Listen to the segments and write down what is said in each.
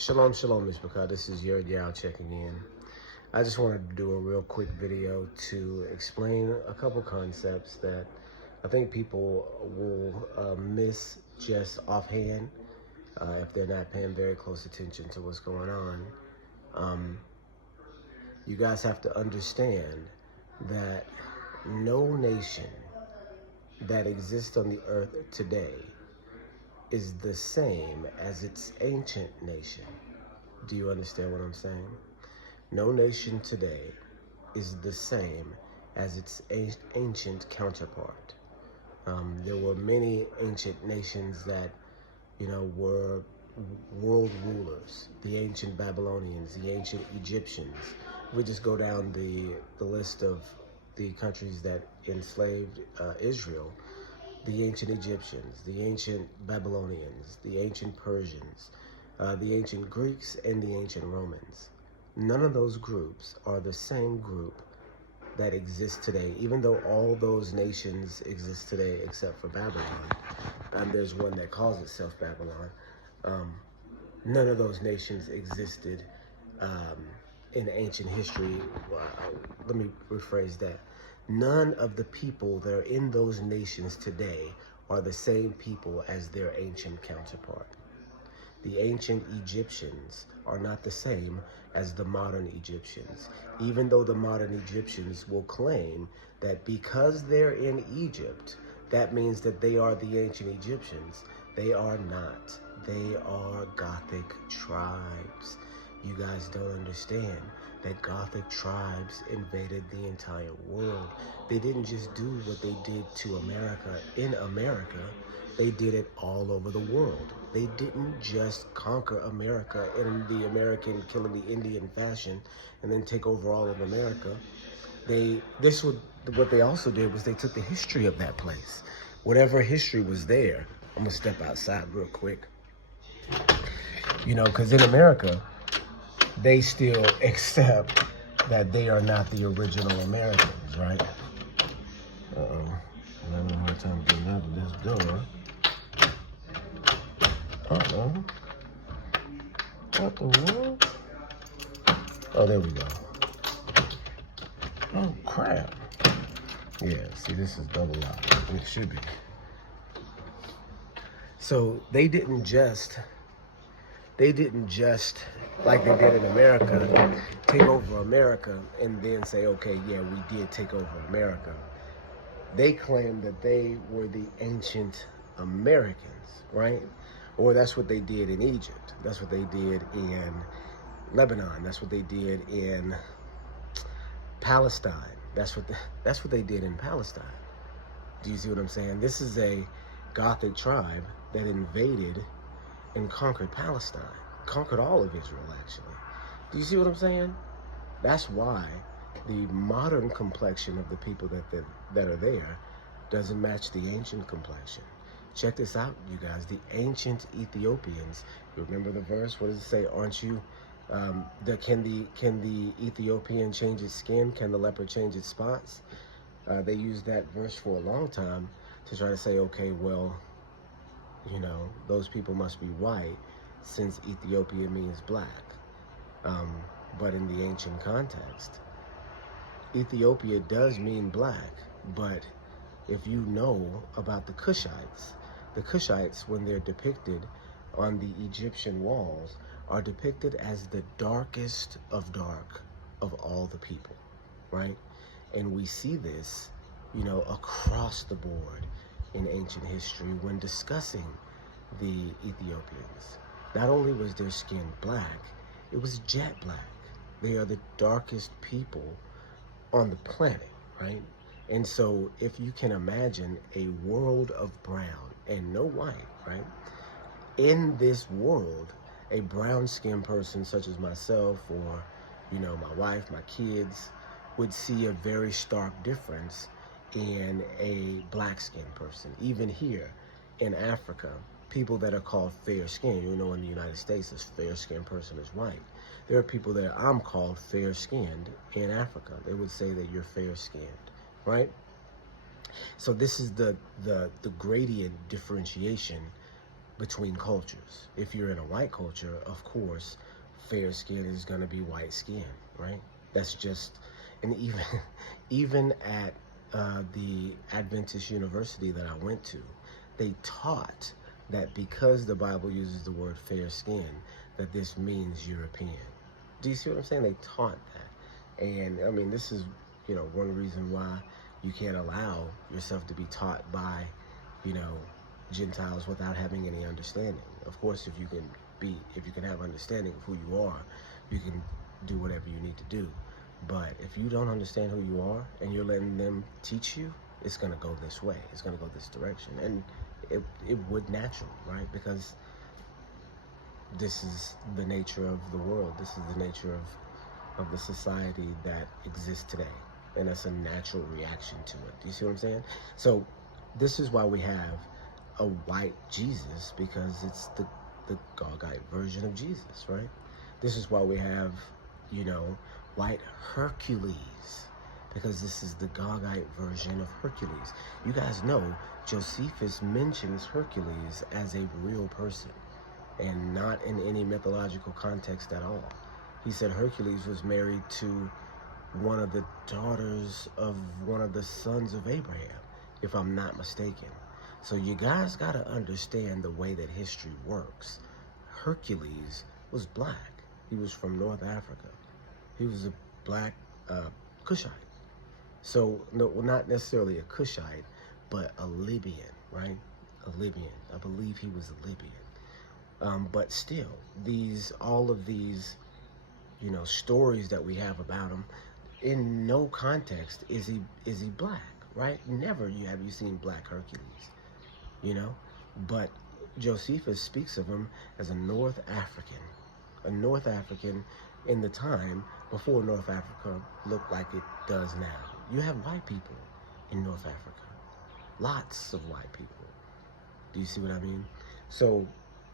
Shalom, shalom, Mishpachah. This is Yerd Yao checking in. I just wanted to do a real quick video to explain a couple concepts that I think people will miss just offhand if they're not paying very close attention to what's going on. You guys have to understand that no nation that exists on the earth today is the same as its ancient nation. Do you understand what I'm saying? No nation today is the same as its ancient counterpart. There were many ancient nations that, were world rulers. The ancient Babylonians, the ancient Egyptians. We just go down the list of the countries that enslaved Israel. The ancient Egyptians, the ancient Babylonians, the ancient Persians, the ancient Greeks, and the ancient Romans. None of those groups are the same group that exists today, even though all those nations exist today except for Babylon. And there's one that calls itself Babylon. None of those nations existed in ancient history. Let me rephrase that. None of the people that are in those nations today are the same people as their ancient counterpart. The ancient Egyptians are not the same as the modern Egyptians, even though the modern Egyptians will claim that because they're in Egypt, that means that they are the ancient Egyptians. They are not. They are Gothic tribes. You guys don't understand that Gothic tribes invaded the entire world. They didn't just do what they did to America in America. They did it all over the world. They didn't just conquer America in the American killing the Indian fashion and then take over all of America. What they also did was they took the history of that place. Whatever history was there. I'm gonna step outside real quick. Because in America, they still accept that they are not the original Americans, right? I'm having a hard time getting out of this door. What the world? Oh, there we go. Oh, crap. Yeah, see, this is double locked. It should be. So they didn't just, like they did in America, take over America and then say, okay, yeah, we did take over America. They claimed that they were the ancient Americans, right? Or that's what they did in Egypt. That's what they did in Lebanon. That's what they did in Palestine. That's what they did in Palestine. Do you see what I'm saying? This is a Gothic tribe that invaded and conquered Palestine, conquered all of Israel, actually. Do you see what I'm saying? That's why the modern complexion of the people that are there doesn't match the ancient complexion. Check this out, you guys. The ancient Ethiopians, you remember the verse? What does it say? Aren't you, can the Ethiopian change its skin? Can the leopard change its spots? They used that verse for a long time to try to say, okay, well, those people must be white since Ethiopia means black. But in the ancient context, Ethiopia does mean black, but if you know about the Cushites, when they're depicted on the Egyptian walls, are depicted as the darkest of dark of all the people, right? And we see this, across the board in ancient history when discussing the Ethiopians. Not only was their skin black, it was jet black. They are the darkest people on the planet, right? And so if you can imagine a world of brown and no white, right? In this world, a brown-skinned person such as myself or, my wife, my kids, would see a very stark difference in a black-skinned person. Even here in Africa, people that are called fair-skinned, in the United States, this fair-skinned person is white. There are people that I'm called fair-skinned in Africa. They would say that you're fair-skinned, right? So this is the gradient differentiation between cultures. If you're in a white culture, of course, fair skin is going to be white skin, right? That's just, and even at the Adventist university that I went to, they taught that because the Bible uses the word fair skin, that this means European. Do you see what I'm saying? They taught that. And I mean, this is, one reason why you can't allow yourself to be taught by, Gentiles without having any understanding. Of course, if you can have understanding of who you are, you can do whatever you need to do. But if you don't understand who you are and you're letting them teach you, it's going to go this way. It's going to go this direction. And it would naturally, right? Because this is the nature of the world. This is the nature of the society that exists today. And that's a natural reaction to it. Do you see what I'm saying? So this is why we have a white Jesus, because it's the Gogite version of Jesus, right? This is why we have, white Hercules, because this is the Gogite version of Hercules. You guys know Josephus mentions Hercules as a real person and not in any mythological context at all. He said Hercules was married to one of the daughters of one of the sons of Abraham, if I'm not mistaken. So you guys got to understand the way that history works. Hercules was black. He was from North Africa. He was a black Cushite. So, no, not necessarily a Cushite, but a Libyan, right? A Libyan. I believe he was a Libyan. But still, all of these, stories that we have about him, in no context is he black, right? Never have you seen black Hercules, But Josephus speaks of him as a North African in the time before North Africa looked like it does now. You have white people in North Africa, lots of white people. Do you see what I mean? So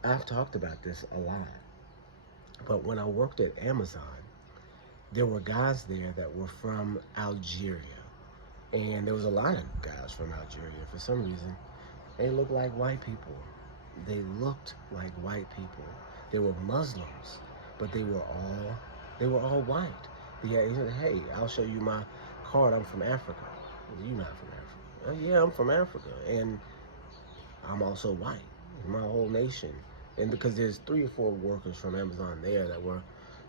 I've talked about this a lot, but when I worked at Amazon, there were guys there that were from Algeria, and there was a lot of guys from Algeria. For some reason, they looked like white people. They looked like white people. They were Muslims, but they were all white. Yeah, hey, I'll show you my card. I'm from Africa. You're not from Africa. Oh, yeah, I'm from Africa, and I'm also white. My whole nation, and because there's 3 or 4 workers from Amazon there that were,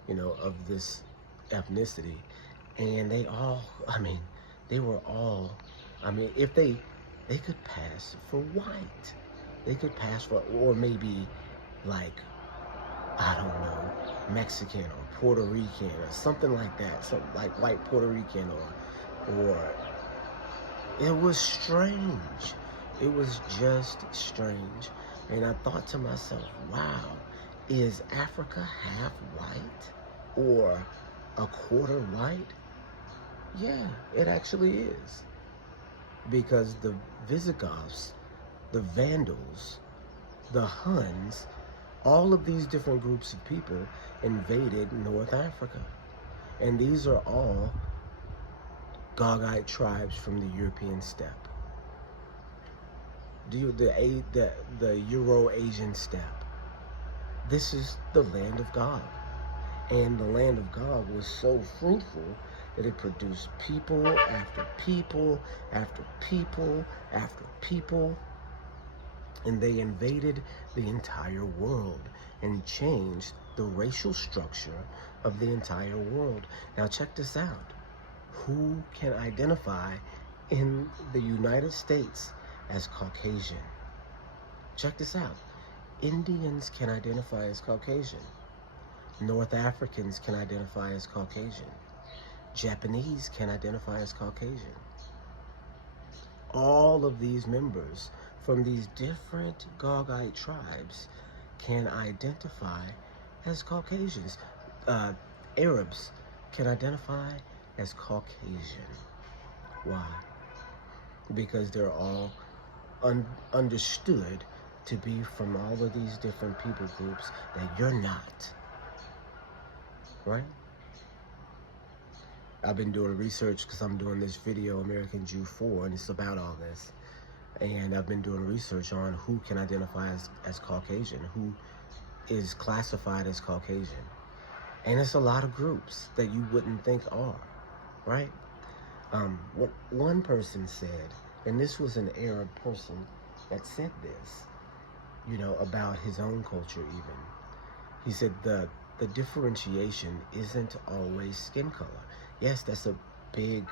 of this ethnicity, and they were all, if they could pass for white. They could pass for, or maybe like, I don't know, Mexican or Puerto Rican or something like that. Something like white Puerto Rican or it was strange. It was just strange. And I thought to myself, wow, is Africa half white or a quarter white? Yeah, it actually is. Because the Visigoths, the Vandals, the Huns, all of these different groups of people invaded North Africa. And these are all Gogite tribes from the European steppe. The Euro-Asian steppe. This is the land of Gog. And the land of Gog was so fruitful that it produced people after people after people after people. And they invaded the entire world and changed the racial structure of the entire world. Now check this out. Who can identify in the United States as Caucasian? Check this out. Indians can identify as Caucasian. North Africans can identify as Caucasian. Japanese can identify as Caucasian. All of these members from these different Gogite tribes can identify as Caucasians. Arabs can identify as Caucasian. Why? Because they're all understood to be from all of these different people groups that you're not. Right? I've been doing research because I'm doing this video, American Jew 4, and it's about all this. And I've been doing research on who can identify as Caucasian, who is classified as Caucasian. And it's a lot of groups that you wouldn't think are, right? What one person said, and this was an Arab person that said this, about his own culture even. He said the differentiation isn't always skin color. Yes, that's a big,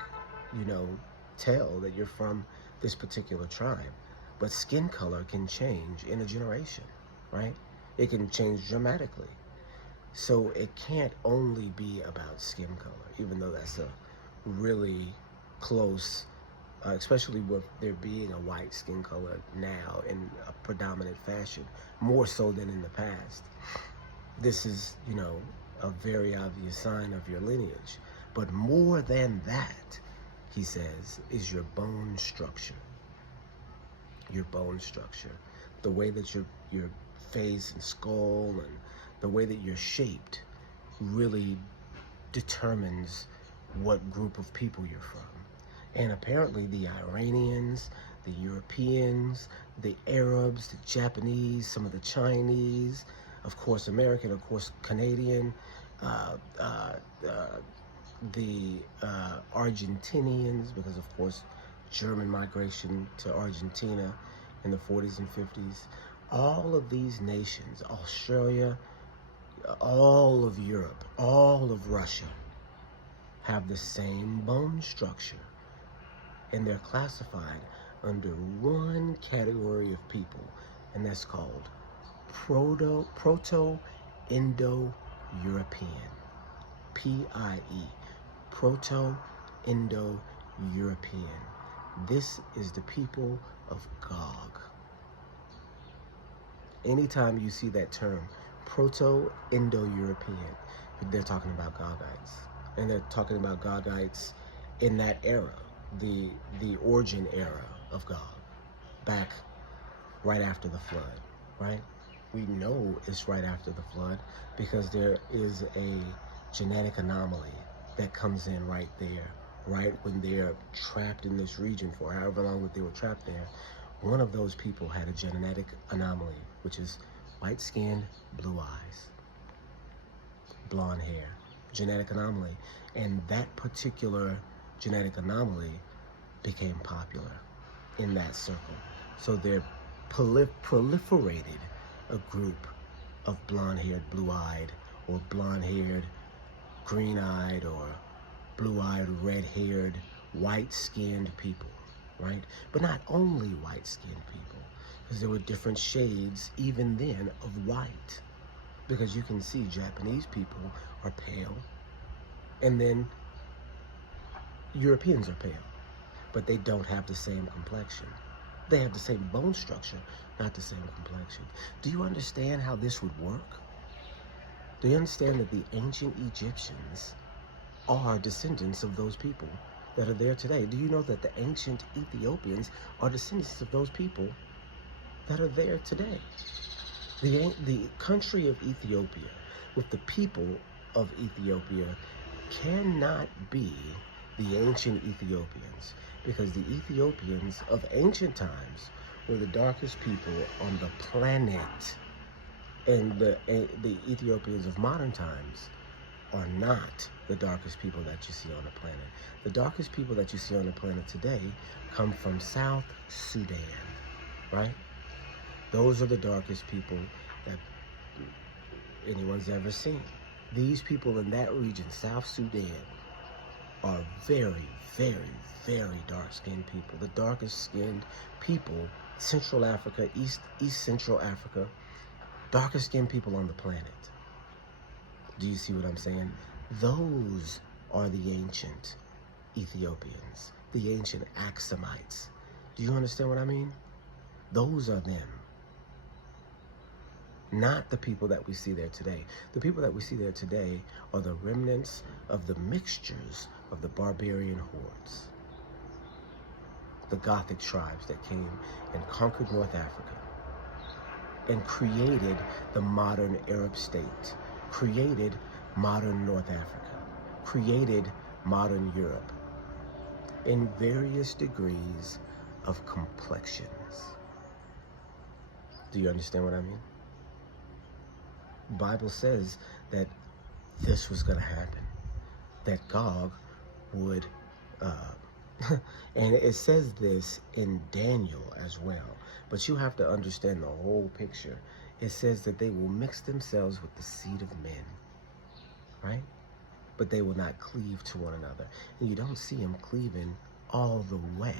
tell that you're from this particular tribe. But skin color can change in a generation, right? It can change dramatically. So it can't only be about skin color, even though that's a really close, especially with there being a white skin color now in a predominant fashion, more so than in the past. This is, a very obvious sign of your lineage. But more than that, he says, is your bone structure. Your bone structure. The way that your face and skull and the way that you're shaped really determines what group of people you're from. And apparently the Iranians, the Europeans, the Arabs, the Japanese, some of the Chinese, of course American, of course Canadian, the Argentinians, because of course German migration to Argentina in the 40s and 50s. All of these nations, Australia, all of Europe, all of Russia, have the same bone structure. And they're classified under one category of people, and that's called Proto-Indo-European, P-I-E, Proto-Indo-European. This is the people of Gog. Anytime you see that term, Proto-Indo-European, they're talking about Gogites. And they're talking about Gogites in that era, the origin era of Gog, back right after the flood, right? We know it's right after the flood because there is a genetic anomaly that comes in right there, right when they're trapped in this region for however long that they were trapped there. One of those people had a genetic anomaly, which is white skin, blue eyes, blonde hair, genetic anomaly. And that particular genetic anomaly became popular in that circle. So they're proliferated a group of blonde-haired, blue-eyed, or blonde-haired, green-eyed, or blue-eyed, red-haired, white-skinned people, right? But not only white-skinned people, because there were different shades even then of white. Because you can see Japanese people are pale, and then Europeans are pale, but they don't have the same complexion. They have the same bone structure, not the same complexion. Do you understand how this would work? Do you understand that the ancient Egyptians are descendants of those people that are there today? Do you know that the ancient Ethiopians are descendants of those people that are there today? The country of Ethiopia, with the people of Ethiopia, cannot be the ancient Ethiopians, because the Ethiopians of ancient times were the darkest people on the planet, and the Ethiopians of modern times are not the darkest people that you see on the planet. The darkest people that you see on the planet today come from South Sudan, right? Those are the darkest people that anyone's ever seen. These people in that region, South Sudan, are very, very, very dark-skinned people. The darkest-skinned people, Central Africa, East Central Africa, darkest-skinned people on the planet. Do you see what I'm saying? Those are the ancient Ethiopians, the ancient Axumites. Do you understand what I mean? Those are them. Not the people that we see there today. The people that we see there today are the remnants of the mixtures of the barbarian hordes, the Gothic tribes that came and conquered North Africa and created the modern Arab state, created modern North Africa, created modern Europe in various degrees of complexions. Do you understand what I mean? The Bible says that this was going to happen, that Gog would, and it says this in Daniel as well, but you have to understand the whole picture. It says that they will mix themselves with the seed of men, right? But they will not cleave to one another. And you don't see them cleaving all the way.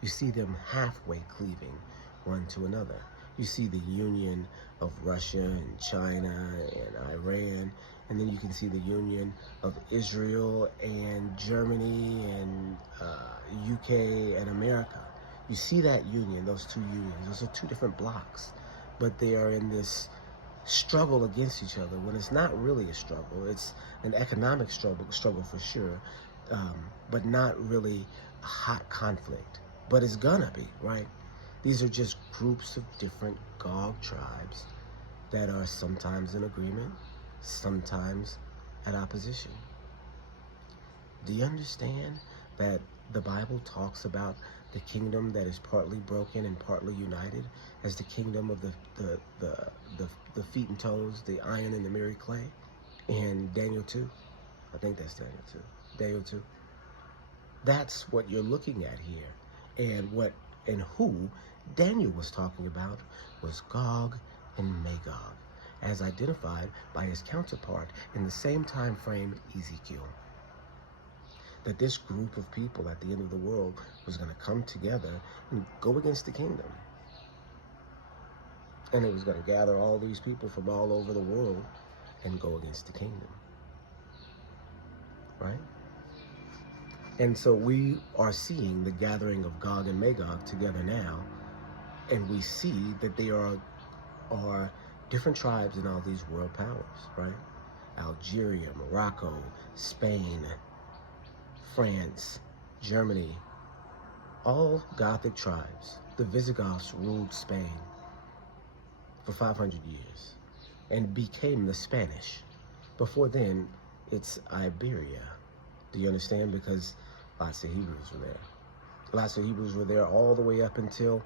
You see them halfway cleaving one to another. You see the union of Russia and China and Iran, and then you can see the union of Israel and Germany and UK and America. You see that union, those two unions. Those are two different blocks, but they are in this struggle against each other when it's not really a struggle. It's an economic struggle for sure, but not really a hot conflict. But it's gonna be, right? These are just groups of different Gog tribes that are sometimes in agreement, sometimes at opposition. Do you understand that the Bible talks about the kingdom that is partly broken and partly united as the kingdom of the feet and toes, the iron and the mirror clay in Daniel 2? I think that's Daniel 2. Daniel 2. That's what you're looking at here. And who Daniel was talking about was Gog and Magog, as identified by his counterpart in the same time frame, Ezekiel. That this group of people at the end of the world was going to come together and go against the kingdom. And it was going to gather all these people from all over the world and go against the kingdom. Right? And so we are seeing the gathering of Gog and Magog together now, and we see that they are different tribes in all these world powers, right? Algeria, Morocco, Spain, France, Germany, all Gothic tribes. The Visigoths ruled Spain for 500 years and became the Spanish. Before then, it's Iberia. Do you understand? Because lots of Hebrews were there. Lots of Hebrews were there all the way up until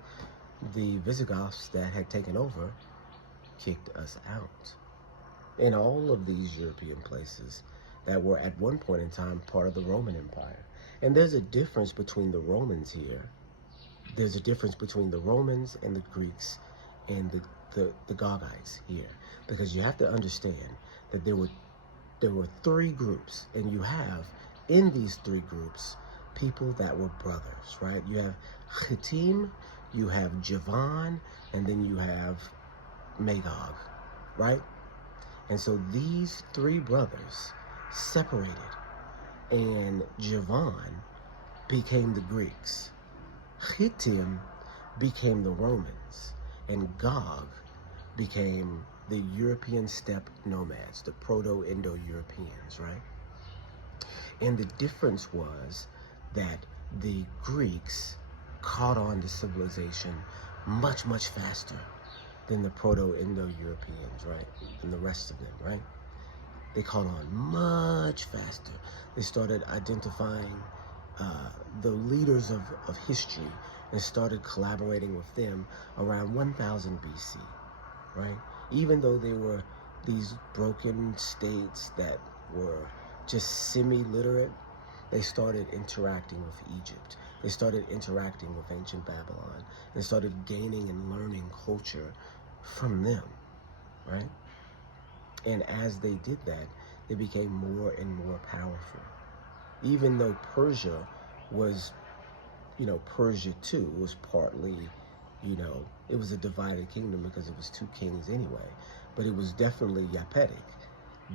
the Visigoths that had taken over kicked us out. In all of these European places that were at one point in time part of the Roman Empire. And there's a difference between the Romans here. There's a difference between the Romans and the Greeks and the Gogites here. Because you have to understand that there were three groups, and you have in these three groups people that were brothers, right? You have Chittim, you have Javan, and then you have Magog, right? And so these three brothers separated, and Javan became the Greeks, Chittim became the Romans, and Gog became the European steppe nomads, the Proto-Indo-Europeans, right? And the difference was that the Greeks caught on to civilization much, much faster than the Proto-Indo-Europeans, right? And the rest of them, right? They caught on much faster. They started identifying the leaders of history and started collaborating with them around 1000 BC, right? Even though they were these broken states that were just semi-literate, they started interacting with Egypt. They started interacting with ancient Babylon and started gaining and learning culture from them, right? And as they did that, they became more and more powerful. Even though Persia was, Persia too was partly, it was a divided kingdom because it was two kings anyway, but it was definitely Yapetic.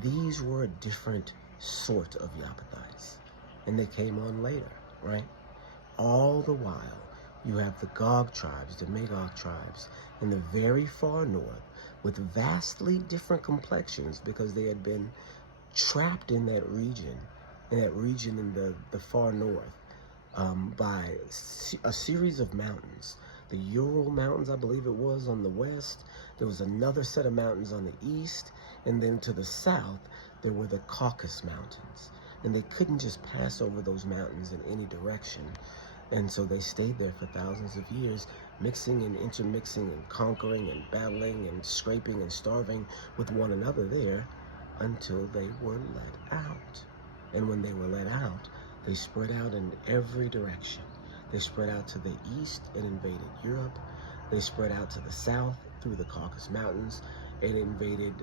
These were a different sort of Yapethites, and they came on later, right? All the while, you have the Gog tribes, the Magog tribes, in the very far north, with vastly different complexions because they had been trapped in that region in the far north, by a series of mountains. The Ural Mountains, I believe it was, on the west. There was another set of mountains on the east, and then to the south, there were the Caucasus Mountains. And they couldn't just pass over those mountains in any direction. And so they stayed there for thousands of years, mixing and intermixing and conquering and battling and scraping and starving with one another there until they were let out. And when they were let out, they spread out in every direction. They spread out to the east and invaded Europe. They spread out to the south through the Caucasus Mountains and invaded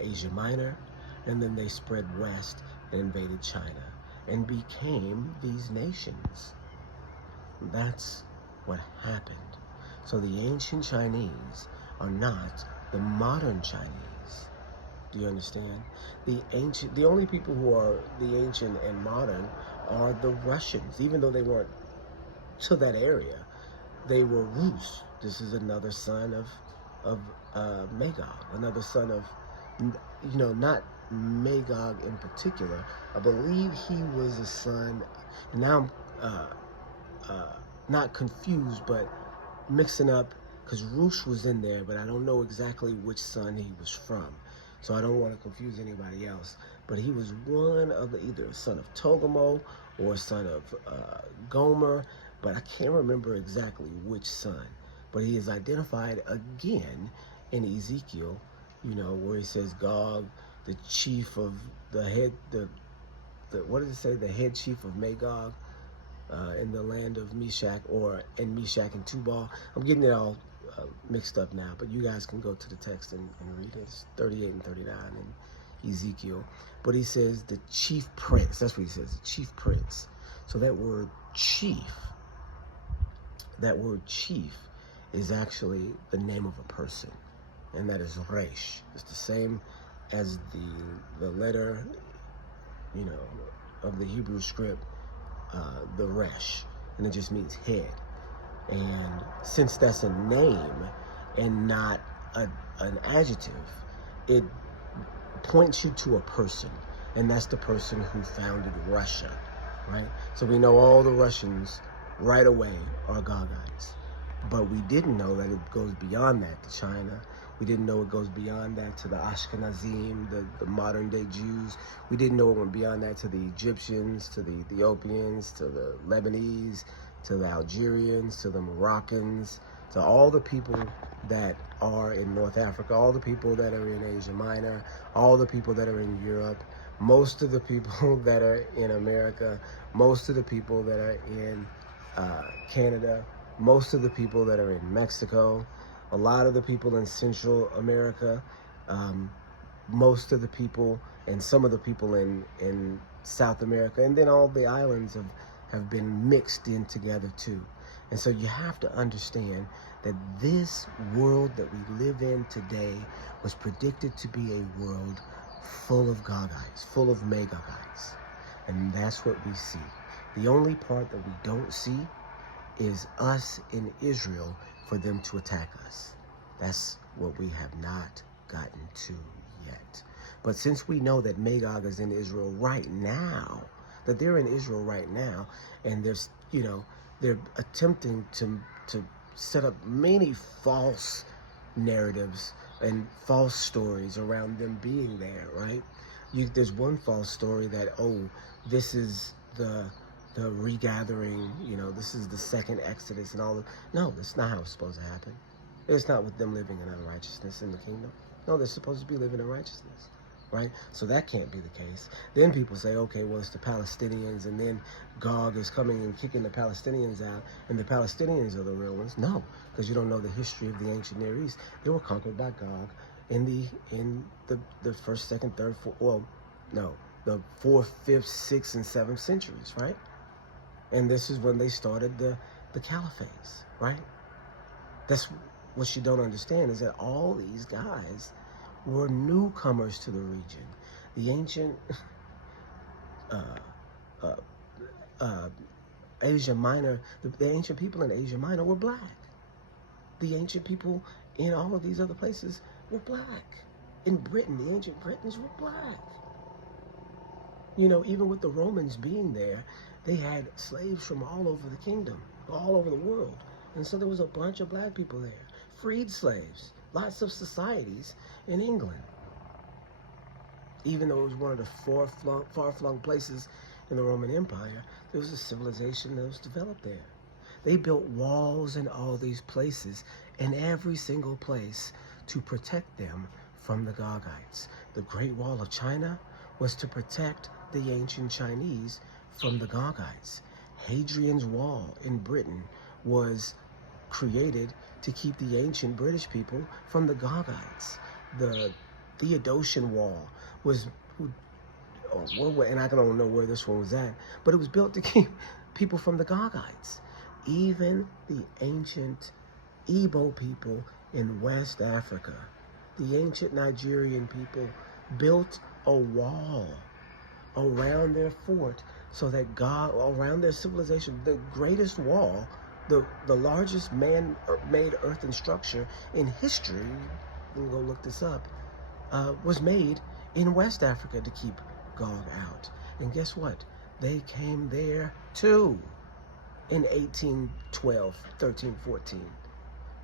Asia Minor. And then they spread west and invaded China and became these nations. That's what happened. So the ancient Chinese are not the modern Chinese. Do you understand? The only people who are the ancient and modern are the Russians. Even though they weren't to that area, they were Rus. This is another son of Magog, another son of, not Magog in particular. I believe he was a son. And now I'm not confused, but mixing up, because Rus was in there, but I don't know exactly which son he was from. So I don't want to confuse anybody else. But he was one of either a son of Togarmah or a son of Gomer, but I can't remember exactly which son. But he is identified again in Ezekiel, where he says Gog, the chief of the head, what does it say? The head chief of Magog in the land of Meshach, or in Meshach and Tubal. I'm getting it all mixed up now, but you guys can go to the text and read it. It's 38 and 39 in Ezekiel. But he says the chief prince. That's what he says, the chief prince. So that word chief is actually the name of a person, and that is Resh. It's the same as the letter, of the Hebrew script, the Resh, and it just means head. And since that's a name and not an adjective, it points you to a person, and that's the person who founded Russia, right? So we know all the Russians right away are Gogites, but we didn't know that it goes beyond that to China. We didn't know it goes beyond that to the Ashkenazim, the modern day Jews. We didn't know it went beyond that to the Egyptians, to the Ethiopians, to the Lebanese, to the Algerians, to the Moroccans, to all the people that are in North Africa, all the people that are in Asia Minor, all the people that are in Europe, most of the people that are in America, most of the people that are in Canada, most of the people that are in Mexico, a lot of the people in Central America, most of the people and some of the people in South America, and then all the islands have been mixed in together too. And so you have to understand that this world that we live in today was predicted to be a world full of Gogites, full of Magogites. And that's what we see. The only part that we don't see is us in Israel for them to attack us. That's what we have not gotten to yet. But since we know that Magog is in Israel right now, that they're in Israel right now, and there's, they're attempting to set up many false narratives and false stories around them being there, right? There's one false story that, this is the regathering, this is the second Exodus and all of. No, that's not how it's supposed to happen. It's not with them living in unrighteousness in the kingdom. No, they're supposed to be living in righteousness, right? So that can't be the case. Then people say, okay, well, it's the Palestinians, and then Gog is coming and kicking the Palestinians out, and the Palestinians are the real ones. No, because you don't know the history of the ancient Near East. They were conquered by Gog in the first, second, third, fourth, the 4th, 5th, 6th, and 7th centuries, right? And this is when they started the caliphates, right? That's what you don't understand, is that all these guys were newcomers to the region. The ancient Asia Minor, the ancient people in Asia Minor were black. The ancient people in all of these other places were black. In Britain, the ancient Britons were black. Even with the Romans being there, they had slaves from all over the kingdom, all over the world. And so there was a bunch of black people there. Freed slaves, lots of societies in England. Even though it was one of the far-flung places in the Roman Empire, there was a civilization that was developed there. They built walls in all these places, in every single place, to protect them from the Gogites. The Great Wall of China was to protect the ancient Chinese from the Gogites. Hadrian's Wall in Britain was created to keep the ancient British people from the Gogites. The Theodosian Wall was, and I don't know where this one was at, but it was built to keep people from the Gogites. Even the ancient Igbo people in West Africa, the ancient Nigerian people, built a wall around their fort so that around their civilization, the greatest wall, the largest man-made earthen structure in history, you can go look this up, was made in West Africa to keep Gog out. And guess what? They came there too in 1812, 13, 14.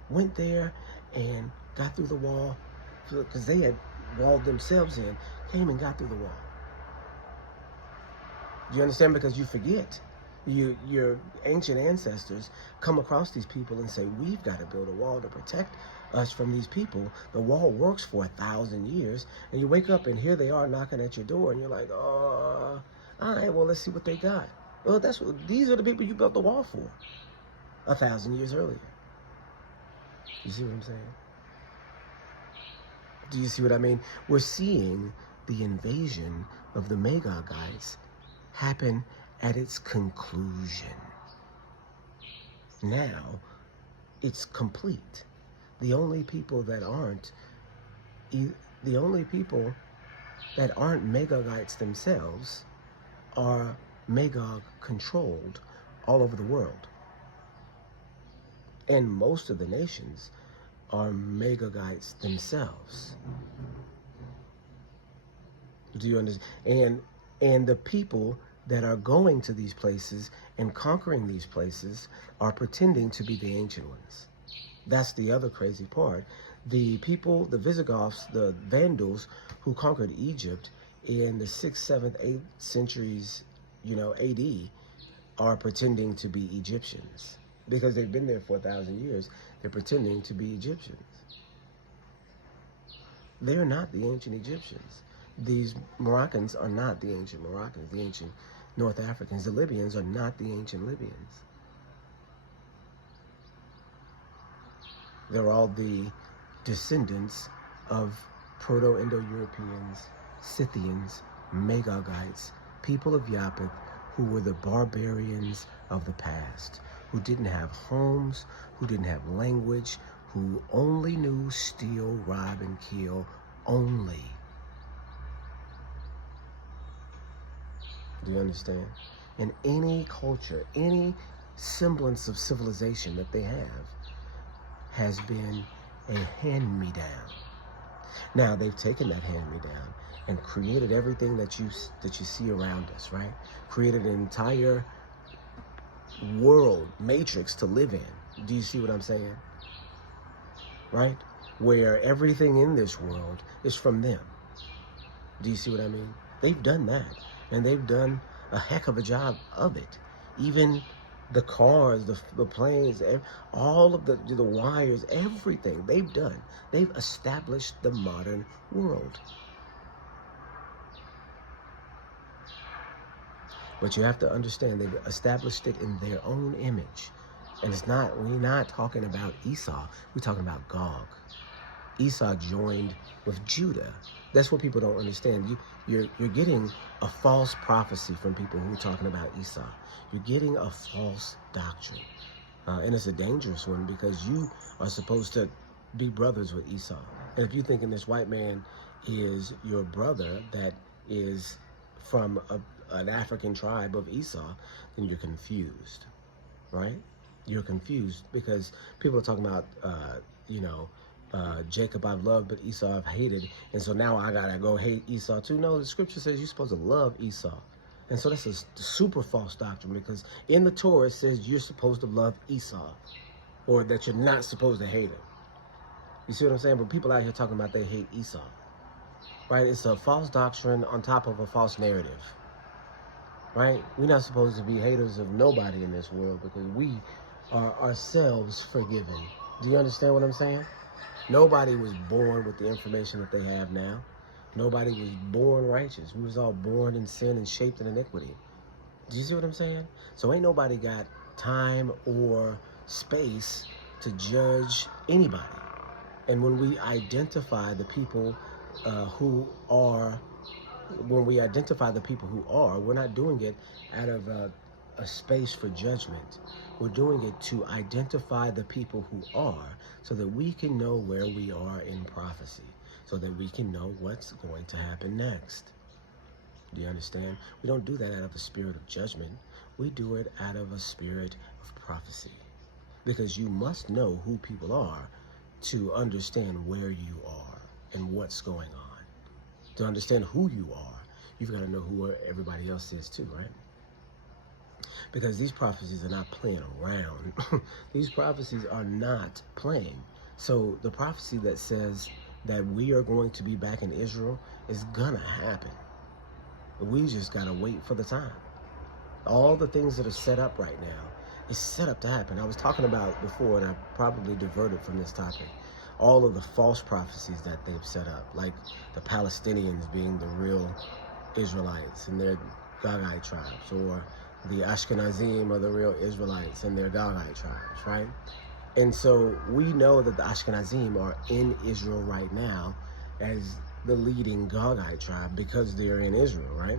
Went there and got through the wall, because they had walled themselves in, came and got through the wall. Do you understand? Because you forget. Your ancient ancestors come across these people and say, we've got to build a wall to protect us from these people. The wall works for 1,000 years, and you wake up and here they are knocking at your door, and you're like, oh, all right, well, let's see what they got. Well, these are the people you built the wall for 1,000 years earlier. You see what I'm saying? Do you see what I mean? We're seeing the invasion of the Magogites happen at its conclusion. Now, it's complete. The only people that aren't Magogites themselves are Magog controlled all over the world. And most of the nations are Magogites themselves. Do you understand? And the people that are going to these places and conquering these places are pretending to be the ancient ones. That's the other crazy part. The people, the Visigoths, the Vandals who conquered Egypt in the 6th, 7th, 8th centuries, AD, are pretending to be Egyptians. Because they've been there for 1,000 years, they're pretending to be Egyptians. They're not the ancient Egyptians. These Moroccans are not the ancient Moroccans, the ancient North Africans. The Libyans are not the ancient Libyans. They're all the descendants of Proto-Indo-Europeans, Scythians, Magogites, people of Yaphet, who were the barbarians of the past, who didn't have homes, who didn't have language, who only knew steal, rob, and kill only. Do you understand? And any culture, any semblance of civilization that they have has been a hand-me-down. Now, they've taken that hand-me-down and created everything that you see around us, right? Created an entire world, matrix to live in. Do you see what I'm saying? Right? Where everything in this world is from them. Do you see what I mean? They've done that. And they've done a heck of a job of it. Even the cars, the planes, all of the wires, everything they've done. They've established the modern world. But you have to understand, they've established it in their own image. And we're not talking about Esau, we're talking about Gog. Esau joined with Judah. That's what people don't understand. You're getting a false prophecy from people who are talking about Esau. You're getting a false doctrine. And it's a dangerous one, because you are supposed to be brothers with Esau. And if you're thinking this white man is your brother that is from an African tribe of Esau, then you're confused, right? You're confused because people are talking about, Jacob I've loved, but Esau I've hated. And so now I gotta go hate Esau too. No, the scripture says you're supposed to love Esau. And so that's a super false doctrine, because in the Torah it says you're supposed to love Esau, or that you're not supposed to hate him. You see what I'm saying? But people out here talking about they hate Esau, right? It's a false doctrine on top of a false narrative, right? We're not supposed to be haters of nobody in this world, because we are ourselves forgiven. Do you understand what I'm saying? Nobody was born with the information that they have now. Nobody was born righteous. We was all born in sin and shaped in iniquity. Do you see what I'm saying? So ain't nobody got time or space to judge anybody. And when we identify the people who are, we're not doing it out of a space for judgment. We're doing it to identify the people who are, so that we can know where we are in prophecy, so that we can know what's going to happen next. Do you understand? We don't do that out of a spirit of judgment. We do it out of a spirit of prophecy. Because you must know who people are to understand where you are and what's going on. To understand who you are, you've got to know who everybody else is too, right? Because these prophecies are not playing around. These prophecies are not playing. So the prophecy that says that we are going to be back in Israel is gonna happen. We just gotta wait for the time. All the things that are set up right now is set up to happen. I was talking about before, and I probably diverted from this topic, all of the false prophecies that they've set up, like the Palestinians being the real Israelites and their Gogite tribes, or the Ashkenazim are the real Israelites and their Gogite tribes, right? And so we know that the Ashkenazim are in Israel right now as the leading Gogite tribe because they're in Israel, right?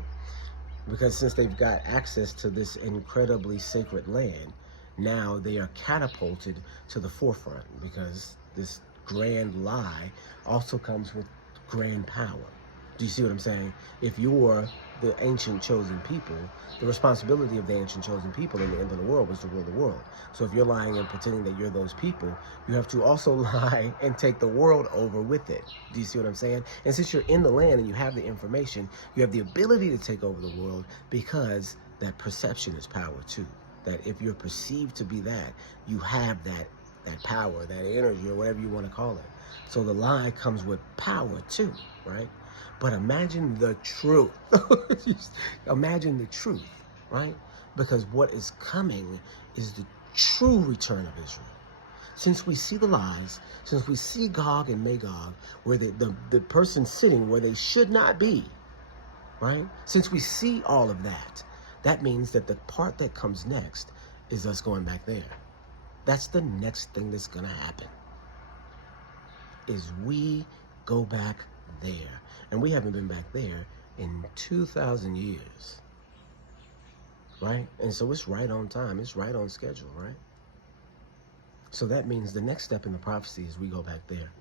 Because since they've got access to this incredibly sacred land, now they are catapulted to the forefront, because this grand lie also comes with grand power. Do you see what I'm saying? If you're the ancient chosen people, the responsibility of the ancient chosen people in the end of the world was to rule the world. So if you're lying and pretending that you're those people, you have to also lie and take the world over with it. Do you see what I'm saying? And since you're in the land and you have the information, you have the ability to take over the world, because that perception is power too. That if you're perceived to be that, you have that power, that energy, or whatever you want to call it. So the lie comes with power too, right? But imagine the truth. Imagine the truth, right? Because what is coming is the true return of Israel. Since we see the lies, since we see Gog and Magog, where the person sitting where they should not be, right? Since we see all of that, that means that the part that comes next is us going back there. That's the next thing that's going to happen, is we go back there. And we haven't been back there in 2,000 years, right? And so it's right on time. It's right on schedule, right? So that means the next step in the prophecy is we go back there.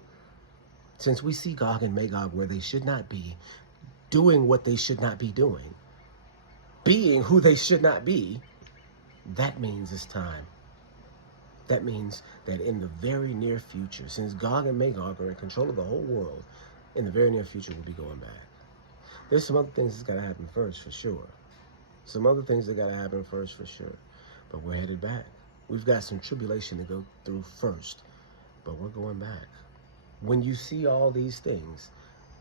Since we see Gog and Magog where they should not be, doing what they should not be doing, being who they should not be, that means it's time. That means that in the very near future, since Gog and Magog are in control of the whole world, in the very near future, we'll be going back. There's some other things that's got to happen first, for sure. Some other things that got to happen first, for sure. But we're headed back. We've got some tribulation to go through first, but we're going back. When you see all these things,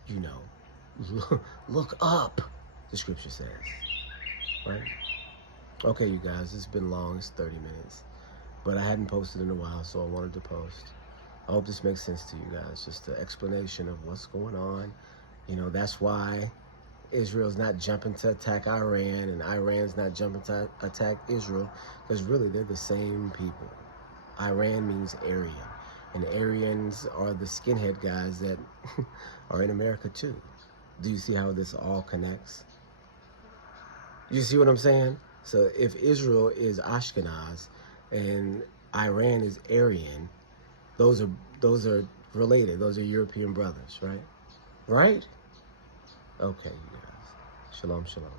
you know, look up, the scripture says, right? Okay, you guys, it's been long. It's 30 minutes. But I hadn't posted in a while, so I wanted to post. I hope this makes sense to you guys. Just an explanation of what's going on. You know, that's why Israel's not jumping to attack Iran, and Iran's not jumping to attack Israel, because really they're the same people. Iran means Aryan, and Aryans are the skinhead guys that are in America too. Do you see how this all connects? You see what I'm saying? So if Israel is Ashkenaz and Iran is Aryan, those are related. Those are European brothers, right? Right? Okay, you guys. Shalom, shalom.